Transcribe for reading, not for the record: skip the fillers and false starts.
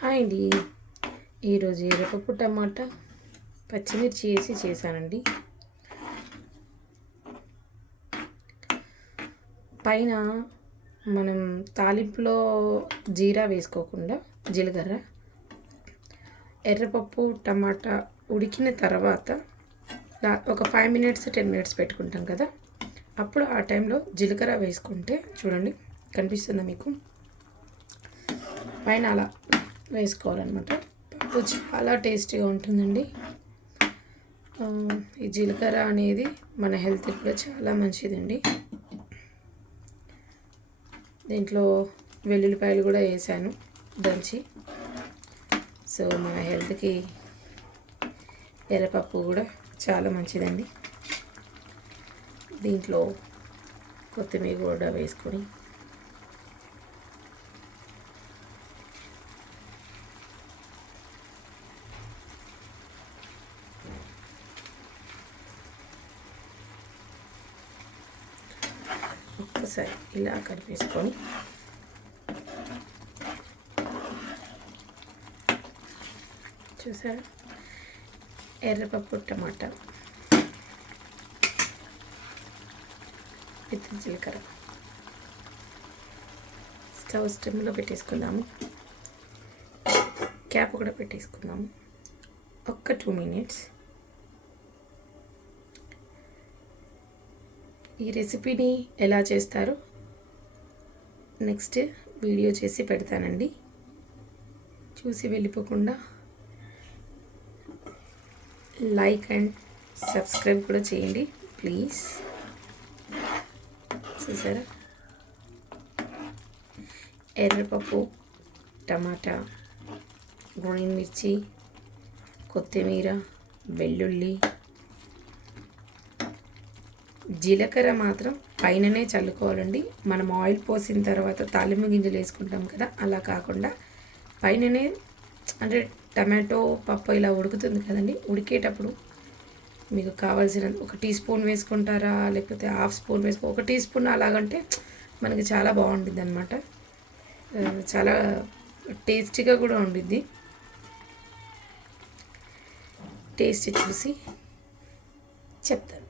Hi అండి. ఈరోజు ఎర్రపప్పు టమాటా పచ్చిమిర్చి వేసి చేశానండి. పైన మనం తాలింపులో జీరా వేసుకోకుండా జీలకర్ర, ఎర్రపప్పు టమాటా ఉడికిన తర్వాత ఒక 5 మినిట్స్ 10 మినిట్స్ పెట్టుకుంటాం కదా, అప్పుడు ఆ టైంలో జీలకర్ర వేసుకుంటే చూడండి కనిపిస్తుందా మీకు, పైన అలా వేసుకోవాలన్నమాట. పప్పు చాలా టేస్టీగా ఉంటుందండి. ఈ జీలకర్ర అనేది మన హెల్త్కి కూడా చాలా మంచిదండి. దీంట్లో వెల్లుల్లిపాయలు కూడా వేసాను దంచి. సో మన హెల్త్కి ఎర్రపప్పు కూడా చాలా మంచిదండి. దీంట్లో కొత్తిమీర కూడా వేసుకొని ఒక్కసారి ఇలా కలిపేసుకొని చూసారా, ఎర్రపప్పు టమాటా విత్ జీలకర్ర. స్టవ్ స్టెమ్లో పెట్టేసుకుందాము. క్యాప్ కూడా పెట్టేసుకుందాము. ఒక్క 2 మినిట్స్. ఈ రెసిపీని ఎలా చేస్తారో నెక్స్ట్ వీడియో చేసి పెడతానండి. చూసి వెళ్ళిపోకుండా లైక్ అండ్ సబ్స్క్రైబ్ కూడా చేయండి ప్లీజ్. చూసారా, ఎర్రపప్పు టమాటా, గ్రీన్ మిర్చి, కొత్తిమీర, వెల్లుల్లి, జీలకర్ర మాత్రం పైననే చల్లుకోవాలండి. మనం ఆయిల్ పోసిన తర్వాత తాలింపు గింజలు వేసుకుంటాం కదా, అలా కాకుండా పైననే, అంటే టమాటో పప్పు ఇలా ఉడుకుతుంది కదండి, ఉడికేటప్పుడు మీకు కావాల్సిన 1 టీ స్పూన్ వేసుకుంటారా, లేకపోతే హాఫ్ స్పూన్ వేసుకో, 1 టీ స్పూన్ అలాగంటే మనకి చాలా బాగుంటుంది అనమాట. చాలా టేస్టీగా కూడా ఉండిద్ది. టేస్ట్ చూసి చెప్తాను.